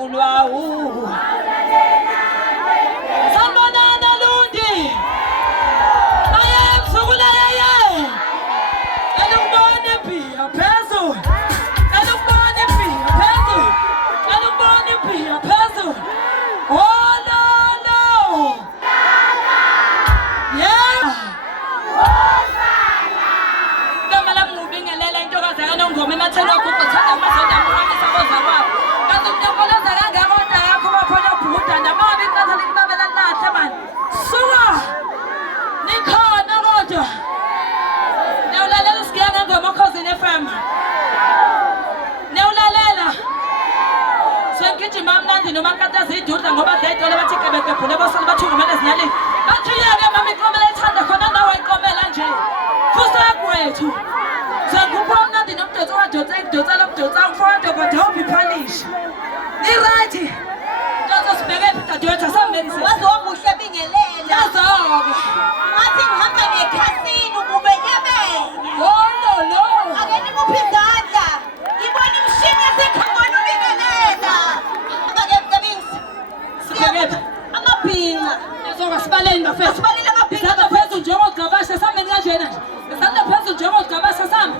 uNkulunkulu. Sanibonani Lundi. Ayemsukuleye. Elubone phi phezulu. Elubone phi phezulu. Elubone phi phezulu. Oh no. Yeah. Kamala mubingelela intokazi kaNongoma ematheni okuqo thanda amazwi amukisa koza kwabo. Kaze umnyokoloza kangaka yakho baphona ubhuda namabi iqatha likubabela lahle manje. Suka. Nikhona kodwa. Nawulalela usigiyanga ngoma Khosi FM. Nawulalela. Sengijima mnandi noma nkataza idudla ngoba deyitole bathi kebekephule bosele bathungumele ezinyaleni. Bathi yeke mama iqomela ethanda khona nawe iqomela nje. Fusa kwethu. Sengupha mnandi nomdotsi wadotsa idotsa lomdotsa umfowethu kodwa awuphi punish. Ni right. Ndozo sibheke dadewethu sambeni Wazomuhle bingelela. Yazoke. Athi ngihamba nekhasini ukubenyebenye. No. Akeni muphi izandla. Ngibona imishini yasekhangona ubingelela. Ake msebenzi. Sibheke. Amabhinqa. Yazoka sibaleni bafethu. Sibalele amabhinqa. Isandla phezulu njengogqabasha sambeni kanjena nje. Isandla phezulu njengogqabasha sambe.